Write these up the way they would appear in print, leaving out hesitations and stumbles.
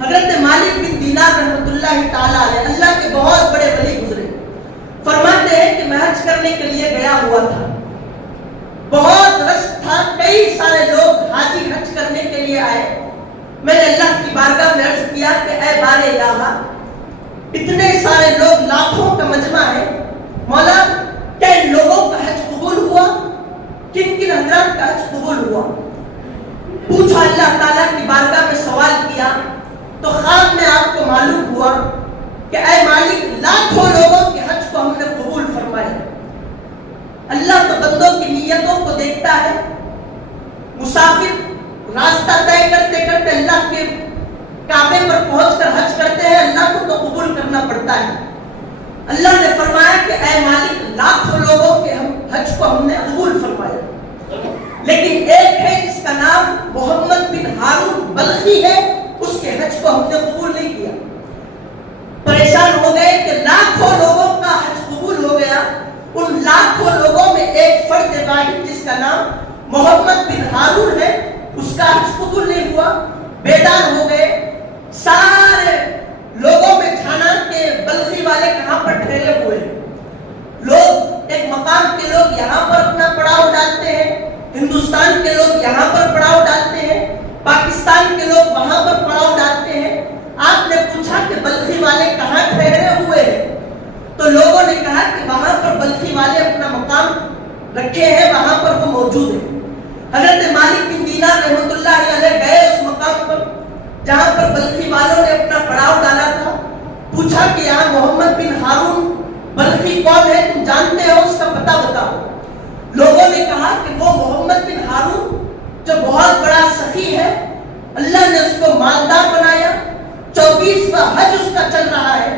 حضرت مالک بن دینار رحمۃ اللہ تعالیٰ علیہ اللہ کے بہت بڑے ولی گزرے. فرماتے ہیں کہ میں حج کرنے کے لیے گیا ہوا تھا, بہت رش تھا, کئی سارے لوگ حاجی حج کرنے کے لیے آئے. میں نے اللہ کی بارگاہ میں عرض کیا کہ اے بار الہ, اتنے سارے لوگ, لاکھوں کا مجمع ہے, مولا کیا ان لوگوں کا حج قبول ہوا؟ کن کن حضرات کا حج قبول ہوا؟ پوچھا اللہ تعالیٰ کی بارگاہ میں سوال کیا تو خواب میں آپ کو معلوم ہوا کہ اے مالک, لاکھوں لوگوں کے حج کو ہم نے قبول فرمایا. اللہ تو بندوں کی نیتوں کو دیکھتا ہے. مسافر راستہ طے کرتے کرتے اللہ کے کعبے پر پہنچ کر حج کرتے ہیں, اللہ کو تو قبول کرنا پڑتا ہے. اللہ نے فرمایا کہ اے مالک, لاکھوں لوگوں کے حج کو ہم نے قبول فرمایا, لیکن ایک ہے جس کا نام محمد بن ہارون بلخی ہے, اس کے حج کو ہم نے قبول نہیں کیا. پریشان ہو گئے کہ لاکھوں لوگوں کا حج قبول ہو گیا, ان لاکھوں لوگوں میں ایک فرد واحد جس کا نام محمد بن ہارون ہے, اس کا حج قبول نہیں ہوا. بیدار ہو گئے, سارے لوگوں میں چھانا کہ بلخی والے کہاں پر ٹھہرے ہوئے ہیں. لوگ ایک مقام کے لوگ یہاں پر اپنا پڑاؤ ڈالتے ہیں, ہندوستان کے لوگ یہاں پر پڑاؤ ڈالتے ہیں, پاکستان کے لوگ وہاں پر پڑاؤ ڈالتے ہیں. آپ نے پوچھا کہ بلخی والے کہاں ٹھہرے ہوئے ہیں, تو لوگوں نے کہا کہ وہاں پر بلخی والے اپنا مقام رکھے ہیں, وہاں پر وہ موجود ہیں. حضرت مالک بن دینار رحمۃ اللہ علیہ گئے اس مقام پر جہاں پر بلخی والوں نے اپنا پڑاؤ ڈالا تھا. پوچھا کہ یہاں محمد بن ہارون بلخی کون ہے, تم جانتے ہو, اس کا پتہ بتاؤ. لوگوں نے کہا کہ وہ محمد بن ہارون جو بہت بڑا سخی ہے, اللہ نے اس کو مالدار بنایا, 24واں حج اس کا چل رہا ہے,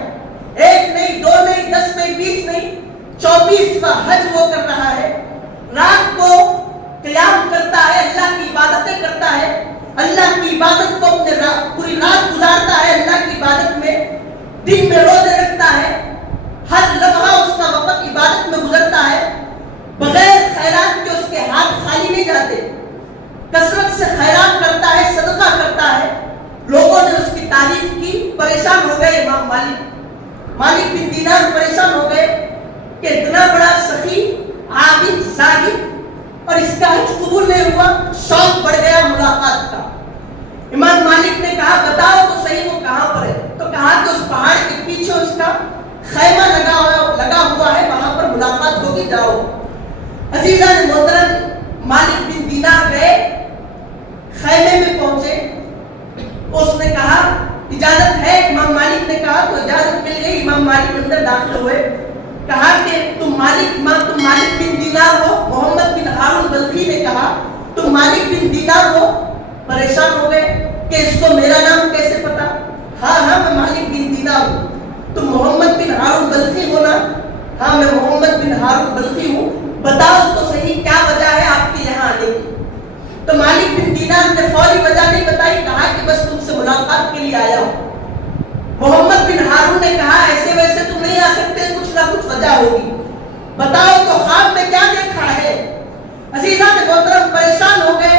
1 نہیں 2 نہیں 10 نہیں 20 نہیں, 24واں حج وہ کر رہا ہے. رات کو قیام کرتا ہے, اللہ کی عبادتیں کرتا ہے, اللہ کی عبادت کو اپنے پوری رات گزارتا ہے, اللہ کی عبادت میں, دن میں روزے رکھتا ہے, ہر لمحہ اس کا وقت عبادت میں گزرتا ہے, بغیر خیرات کے اس کے ہاتھ خالی نہیں جاتے, کثرت سے خیرات کرتا ہے, صدقہ کرتا ہے. لوگوں نے اس کی تعریف کی, پریشان ہو گئے. امام مالک بن دینار پریشان ہو گئے کہ اتنا بڑا سخی, عابد, زاہد, اور اس کا حج قبول نہیں ہوا. شوق بڑھ گیا ملاقات کا. امام مالک نے کہا بتاؤ تو صحیح وہ کہاں پر ہے, تو کہا کہ اس پہاڑ کے پیچھے اس کا خیمہ لگا ہوا ہے, وہاں پر ملاقات ہوگی, جاؤ. عزیزان محترم, مالک بن دینار گئے, خیمے میں پہنچے, اس نے کہا اجازت ہے. امام مالک نے کہا تو اجازت مل گئی. امام مالک اندر داخل ہوئے, کہا کہ تم مالک بن دینار ہو. محمد بن ہارون بلخی نے کہا تم مالک بن دینار ہو. پریشان ہو گئے کہ اس کو میرا نام کیسے پتا. ہاں میں مالک بن دینار ہوں. تم محمد بن ہارون بلخی ہو نا؟ ہاں میں محمد بن ہارون بلخی ہوں. بتاؤ تو صحیح کیا وجہ ہے آپ کے یہاں آنے کی. تو مالک بن دینار نے فوری وجہ نہیں بتائی, کہا کہ بس تم سے ملاقات کے لیے آیا ہوں. محمد بن ہارون نے کہا ایسے ویسے تم نہیں آ سکتے, کچھ نہ کچھ وجہ ہوگی, بتاؤ تو خواب میں کیا دیکھا ہے. عزیزان محترم پریشان ہو گئے,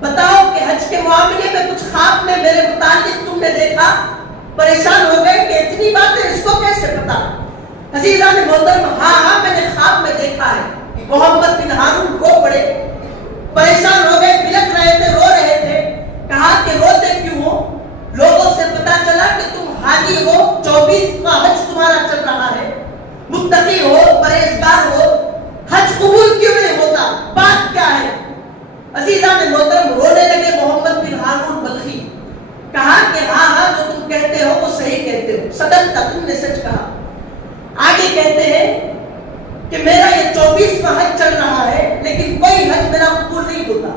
بتاؤ کہ حج کے معاملے میں کچھ خواب میں میرے متعلق تم نے دیکھا. پریشان ہو گئے کہ اتنی باتیں اس کو کیسے پتا. عزیزان محترم ہاں میں نے خواب میں دیکھا ہے. محمد بن ہارون رو پڑے, پریشان ہو گئے, بلک رہے تھے, رو رہے تھے. کہا کہ روتے کیوں ہو؟ لوگوں سے پتا چلا کہ تم حاجی ہو, 24واں حج تمہارا چل رہا ہے, متقی ہو, پرہیزگار ہو, حج قبول کیوں نہیں ہوتا, بات کیا ہے؟ عزیزان محترم رونے لگے محمد بن ہارون بلخی. کہا کہ ہاں جو تم کہتے ہو وہ صحیح کہتے ہو, صدقت, تم نے سچ کہا. آگے کہتے ہیں کہ میرا یہ 24واں حج چل رہا ہے, لیکن کوئی حج میرا قبول نہیں ہوتا.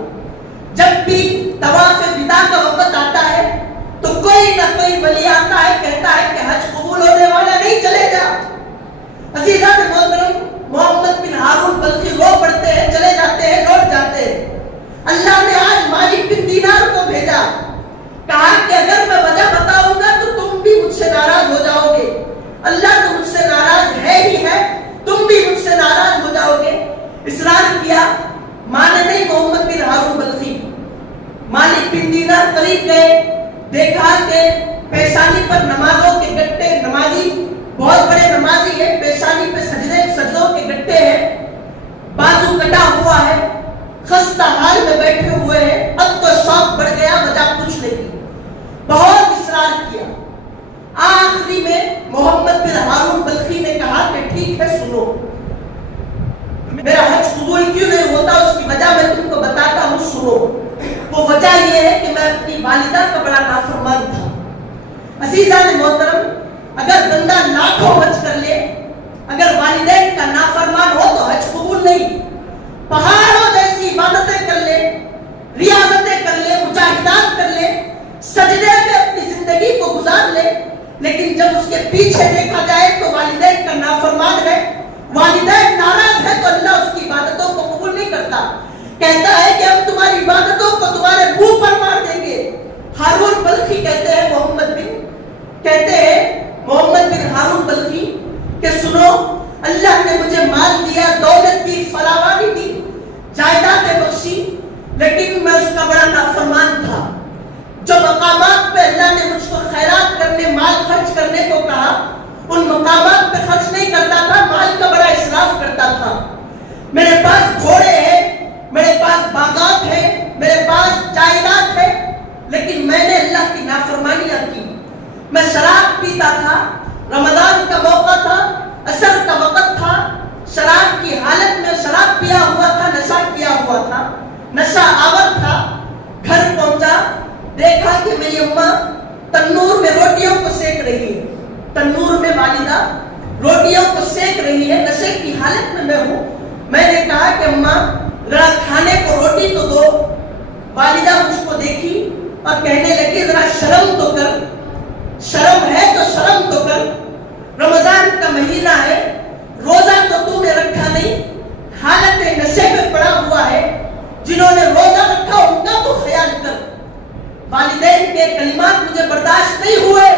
جب بھی طواف وداع کا وقت آتا ہے تو کوئی نہ کوئی ولی آتا ہے, کہتا ہے کہ حج قبول ہونے والا نہیں, چلے جا. عزیزان محترم محمد بن ہارون بلخی رو پڑتے ہیں, چلے جاتے ہیں, لوٹ جاتے ہیں. اللہ نے آج مالک بن دینار کو بھیجا, کہا کہ اگر میں وجہ بتاؤں گا تو تم بھی مجھ سے ناراض ہو جاؤ گے. اللہ تو مجھ سے ناراض ہے ہی ہے, تم بھی مجھ سے ناراض ہو جاؤ گے. اصرار کیا, مانے نہیں محمد بن ہارون بلخی. مالک بن دینار قریب گئے, دیکھا کہ پر نمازوں کے گٹے، نمازی بہت بڑے نمازی ہے، پیشانی پہ سجدوں کے گٹے ہیں، بازو کٹا ہوا ہے، خستہ حال میں بیٹھے ہوئے ہیں. اب تو شوق بڑھ گیا، وجہ کچھ نہیں کی، بہت اصرار کیا. آخری میں محمد بن ہارون بلخی نے کہا کہ ٹھیک ہے سنو، میرا حج قبول کیوں نہیں ہوتا اس کی وجہ میں تم کو بتاتا ہوں، سنو. وہ وجہ یہ ہے کہ میں اپنی والدہ کا بڑا نافرمان تھا. عزیزان محترم، اگر بندہ لاکھوں حج کر لے، اگر والدین کا نافرمان ہو تو حج قبول نہیں. پہاڑوں جیسی عبادتیں کر لے، ریاضتیں کر لے، مجاہدات کر لے، سجدے میں اپنی زندگی کو گزار لے، لیکن جب اس کے پیچھے دیکھا جائے تو والدین کا نافرمان ہے، والدین ناراض ہے، تو اللہ اس کی عبادتوں کو قبول نہیں کرتا. کہتا ہے کہ ہم تمہاری عبادتوں کو تمہارے منہ پر مار دیں گے. ہارون بلخی کہتے ہیں محمد بن ہارون بلخی کہ سنو، اللہ نے مجھے مال دیا، دولت دی، فراوانی دی، جائیدادیں بخشی، لیکن میں اس کا بڑا نافرمان تھا. جو مقامات پہ اللہ نے مجھ کو خیرات کرنے، مال خرچ کرنے کو کہا، ان مقامات پہ خرچ نہیں کرتا تھا، مال کا بڑا اسراف کرتا تھا. میرے پاس گھوڑے ہیں، میرے پاس باغات ہیں، میرے پاس جائیداد ہے، لیکن میں نے اللہ کی نافرمانیاں کی. میں شراب پیتا تھا، رمضان کا موقع تھا، عصر کا وقت تھا، شراب کی حالت میں شراب پیا ہوا تھا، نشہ کیا ہوا تھا، نشہ آور تھا. گھر پہنچا، دیکھا کہ میری اماں تنور میں روٹیوں کو سیک رہی ہے، تنور میں والدہ روٹیوں کو سیک رہی ہے، نشے کی حالت میں ہوں. میں نے کہا کہ اماں ذرا کھانے کو روٹی تو دو. والدہ مجھ کو دیکھی اور کہنے لگی ذرا شرم تو کر، شرم ہے تو شرم تو کر، رمضان کا مہینہ ہے، روزہ تو نے رکھا نہیں، حالت نشے میں پڑا ہوا ہے، جنہوں نے روزہ رکھا ان کا تو خیال کر. والدین کے کلمات مجھے برداشت نہیں ہوئے.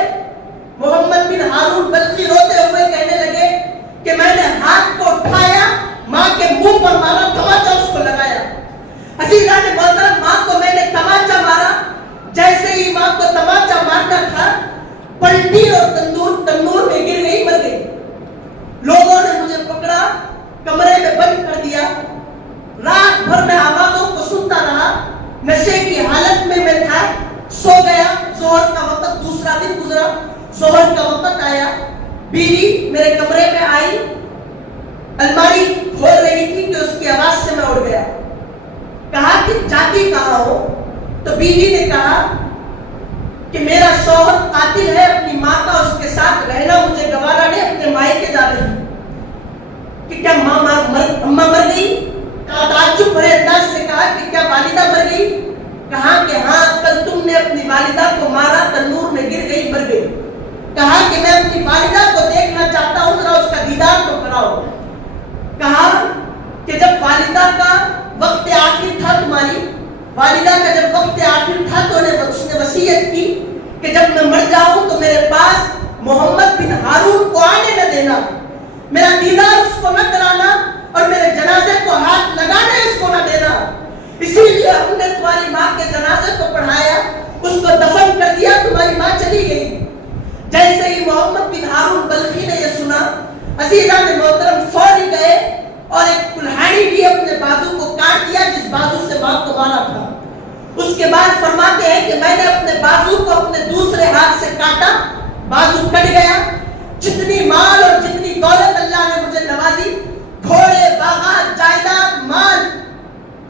محمد بن ہارون بلخی روتے ہوئے کہنے لگے کہ میں نے ہاتھ کو اٹھایا، ماں کے منہ پر مارا، تماچا اس کو لگایا. عزیزان محترم، ماں کو میں نے تماچا مارا، جیسے ہی ماں کو تماچا مارنا تھا، پلٹی اور تندور میں گر گئی، مر گئی. لوگوں نے مجھے پکڑا، کمرے میں بند کر دیا. رات بھر میں آوازوں کو سنتا رہا، نشے کی حالت میں میں تھا. سو گیا. ظہر کا وقت، دوسرا دن گزرا، ظہر کا وقت آیا. بیوی میرے کمرے میں آئی، الماری کھول رہی تھی کہ اس کی آواز سے میں اڑ گیا. کہا کہ جاتی کہاں ہو؟ تو بیوی نے کہا کہ میرا شوہر قاتل ہے، اپنی ماں کا اس کے ساتھ رہنا مجھے گوارا نہیں، اپنے مائکے جا رہی. کہ کیا اماں مر گئی؟ تعجب بھرے انداز سے کہا کہ کیا والدہ مر گئی؟ کہا کہ ہاں، کل تم نے اپنی والدہ کو مارا، تنور میں گر گئی، مر گئی. کہا کہ میں اپنی والدہ کو دیکھنا چاہتا ہوں، ذرا اس کا دیدار تو کراؤ. کہا کہ جب والدہ کا وقت آخر تھا، تمہاری والدہ کا جب وقت آخر تھا تو اس نے وصیت کی کہ جب میں مر جاؤں تو میرے پاس محمد بن ہارون کو آنے نہ دینا، میرا دیدار اس کو نہ کرانا، اور میرے جنازے کو ہاتھ لگانے اس کو نہ دینا. اسی لیے ہم نے تمہاری ماں کے جنازے کو پڑھایا، اس کو دفن کر دیا، تمہاری ماں چلی گئی. جیسے ہی محمد بن ہارون بلخی نے یہ سنا، عزیزان محترم فوری گئے اور ایک کلہاڑی بھی اپنے بازو کو کاٹ دیا جس بازو سے ماں کو مارا تھا. اس کے بعد فرماتے ہیں کہ میں نے اپنے بازو کو اپنے دوسرے ہاتھ سے کاٹا، بازو کٹ گیا. جتنی مال اور جتنی دولت اللہ نے مجھے نوازی، گھوڑے، باغات، جائیداد، مال،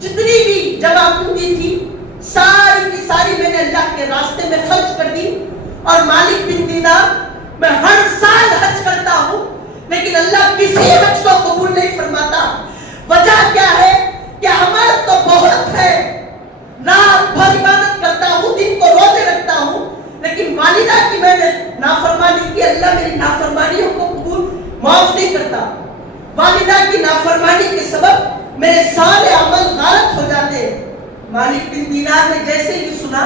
جتنی بھی جمع پونجی تھی، ساری کی ساری میں نے اللہ کے راستے میں خرچ کر دی. اور مالک بن دینار، میں ہر سال حج کرتا ہوں، لیکن اللہ کسی حج کو قبول نہیں فرماتا. وجہ کیا ہے کہ عمل تو بہت ہے، رات بھر عبادت کرتا ہوں، دن کو روزے رکھتا ہوں، لیکن والدہ کی میں نے نافرمانی کی، اللہ میری نافرمانیوں کو قبول معاف نہیں کرتا. والدہ کی نافرمانی کے سبب میرے سارے عمل غلط ہو جاتے ہیں. مالک بن دینار نے جیسے ہی سنا،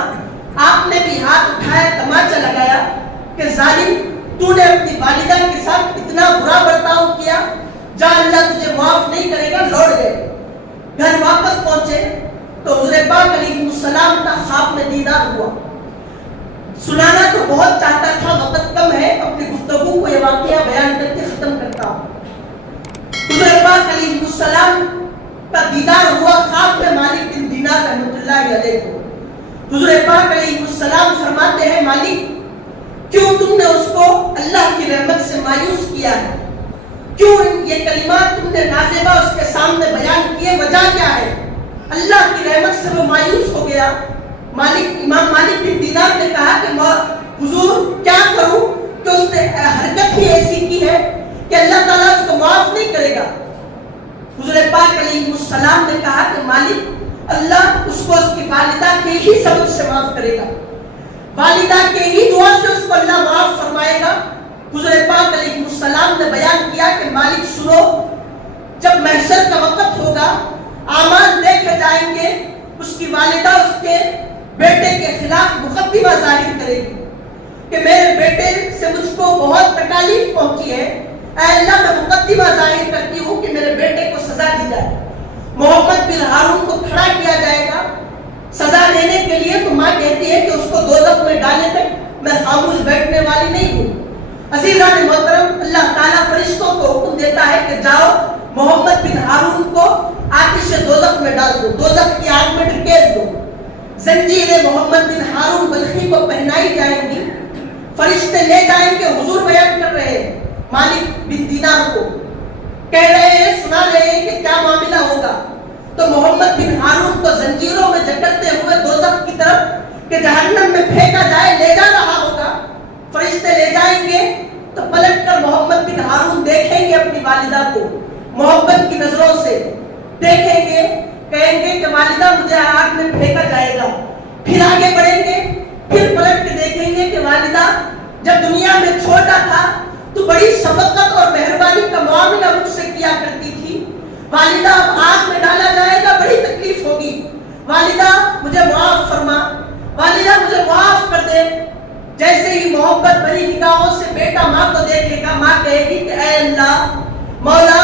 آپ نے بھی ہاتھ اٹھایا، تماچا لگایا کہ ظالم، تو نے اپنی والدہ کے ساتھ اتنا برا برتاؤ کیا، جا اللہ تجھے معاف نہیں کرے گا. لوٹ گئے. گھر واپس پہنچے تو حضور پاک علیہ السلام کا خواب میں دیدار ہوا. سنانا تو بہت چاہتا تھا، واقعہ بیان کر کے ختم کرتا ہوں۔ حضور پاک علیہ السلام کا دیدار ہوا خواب میں مالک بن دینار رحمۃ اللہ علیہ کو۔ حضور پاک علیہ السلام فرماتے ہیں مالک کیوں تم نے اس کو اللہ کی رحمت سے مایوس کیا ہے؟ کیوں یہ کلمات تم نے نازیبہ اس کے سامنے بیان کیے؟ وجہ کیا ہے؟ اللہ کی رحمت سے وہ مایوس ہو گیا۔ امام مالک بن دینار نے کہا کہ حضور کیا کروں کہ اس نے حرکت ہی ایسی کی ہے کہ اللہ تعالیٰ اس کو معاف نہیں کرے گا۔ حضور پاک علیہ السلام نے کہا کہ مالک اللہ اس کو اس کی والدہ کے ہی سبب سے معاف کرے گا، والدہ کے ہی دعا سے اس کو اللہ معاف فرمائے گا۔ حضور پاک علیہ السلام نے بیان کیا کہ مالک سنو، جب محشر کا وقت ہوگا اعمال دیکھے جائیں گے، اس کی والدہ اس کے بیٹے کے خلاف مقدمہ ظاہر کرے گی کہ میرے بیٹے سے مجھ کو بہت تکالیف پہنچی ہے، اے اللہ میں مقدمہ ظاہر کرتی ہوں کہ میرے بیٹے کو سزا دی جائے۔ محمد بن ہارون کو کھڑا کیا جائے گا سزا لینے کے لیے، تو ماں کہتی ہے کہ اس کو دوزخ میں ڈالنے تک میں خاموش بیٹھنے والی نہیں ہوں۔ عزیزان محترم، اللہ تعالیٰ فرشتوں کو حکم دیتا ہے کہ جاؤ محمد بن ہارون کو آتش دوزخ میں ڈال دو، دوزخ کی آگ میں ڈھکیل دو۔ زنجیریں محمد بن ہارون بلخی کو پہنائی جائیں گی، فرشتے لے جائیں گے۔ حضور بیان کر رہے ہیں مالک بن دینار کو، کہہ رہے ہیں سنا رہے ہیں کہ کیا معاملہ ہوگا۔ تو محمد بن ہارون کو زنجیروں میں جکڑتے ہوئے دوزخ کی طرف کہ جہنم میں پھینکا جائے لے جا رہا ہوگا، فرشتے لے جائیں گے تو پلٹ کر محمد بن ہارون دیکھیں گے اپنی والدہ کو، محبت کی نظروں سے دیکھیں گے، کہیں گے کہ والدہ مجھے آگ میں پھینکا جائے گا۔ پھر آگے بڑھیں گے، پھر پلٹ کے دیکھیں گے کہ والدہ جب دنیا میں چھوٹا تھا تو بڑی شفقت اور مہربانی کا معاملہ مجھ سے کیا کرتی تھی، والدہ اب آگ میں ڈالا جائے گا بڑی تکلیف ہوگی، والدہ مجھے معاف فرما، والدہ مجھے معاف کر دے۔ جیسے ہی محبت بھری نگاہوں سے بیٹا ماں کو دیکھے گا، ماں کہے گی کہ اے اللہ مولا،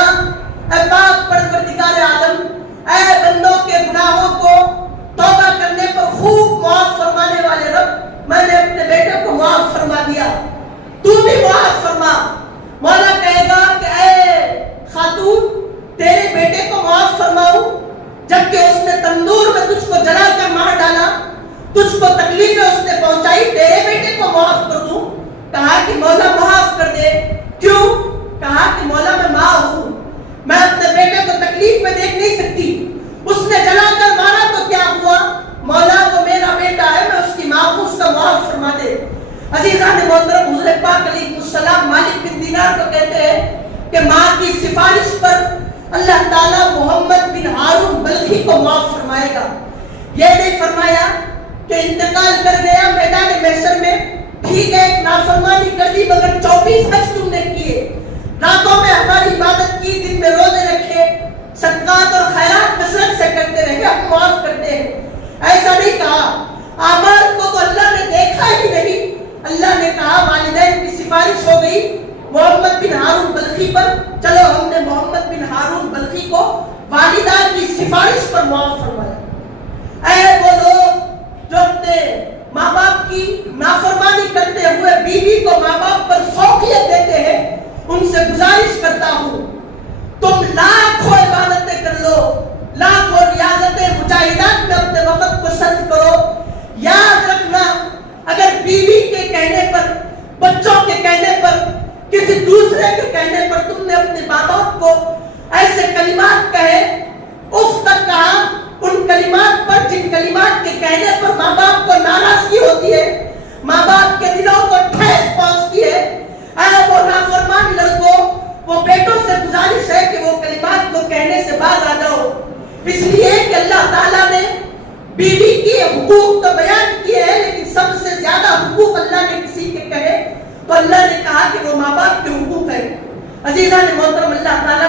اے پاک پروردگار عالم، اے بندوں کے گناہوں کو توبہ کرنے پر خوب معاف فرمانے والے رب، میں نے اپنے بیٹے کو معاف فرما دیا، تو بھی معاف فرما۔ مولا کہے گا کہ اے خاتون، تیرے بیٹے کو معاف فرماؤں جبکہ اس نے تندور میں تجھ کو جلا کر مار ڈالا، تجھ کو تکلیفیں اس نے پہنچائی، تیرے بیٹے کو معاف کر دوں؟ کہا کہ مولا معاف کر دے۔ کیوں؟ کہا کہ مولا میں ماں ہوں، میں اپنے بیٹے کو تکلیف میں دیکھ نہیں سکتی، اس نے جلا کر مارا تو کیا ہوا؟ مولا وہ میرا بیٹا ہے، میں اس کی ماں ہوں، اس کا معاف فرما دے۔ عزیزان محترم، حضور پاک علیہ السلام مالک بن دینار کو کہتے ہیں کہ ماں کی سفارش پر اللہ تعالیٰ محمد بن ہارون بلخی کو معاف فرمائے گا۔ یہ نہیں فرمایا کہ انتقال کر گیا میدان محشر میں، ٹھیک ہے ایک نافرمانی کر دی مگر 24 حج تم نے کیے، راتوں میں ہماری عبادت کی، دن میں روزے رکھے، صدقات اور خیرات کثرت سے کرتے رہے، ہم معاف کرتے ہیں۔ ایسا نہیں کہا، اعمال کو تو اللہ نے دیکھا ہی نہیں، اللہ نے کہا والدین کی سفارش ہو گئی محمد بن ہارون بلخی پر، چلو ہم نے محمد بن ہارون بلخی کو والدہ کی سفارش پر معاف فرمایا۔ اے وہ لوگ جو اپنے ماں باپ کی نافرمانی کرتے ہوئے بیوی کو ماں باپ پر فوقیت دیتے ہیں، ان سے گزارش کرتا ہوں تم لاکھوں عبادتیں کر لو، لاکھوں ریاضتیں مجاہدات میں اپنے وقت کو صرف کرو، یاد رکھنا اگر بیوی کے کہنے پر، بچوں کے کہنے پر، کسی دوسرے کے کہنے پر تم نے اپنے ماں باپ کو ایسے کلمات کہے، اف تک کہا، ان کلمات پر جن کلمات کے کہنے پر ماں باپ کو ناراضگی ہوتی ہے، ماں باپ کے دلوں کو ٹھیس پہنچتی ہے، اے وہ نافرمان لڑکوں، وہ بیٹوں سے گزارش ہے کہ وہ کلمات کو کہنے سے باز آ جاؤ، اس لیے کہ اللہ تعالیٰ نے بیوی کے حقوق تو بیان کیے ہیں، لیکن سب سے زیادہ حقوق اللہ نے کسی کے کہے تو اللہ نے کہا کہ وہ ماں باپ کے حقوق ہیں۔ عزیزان محترم، اللہ تعالیٰ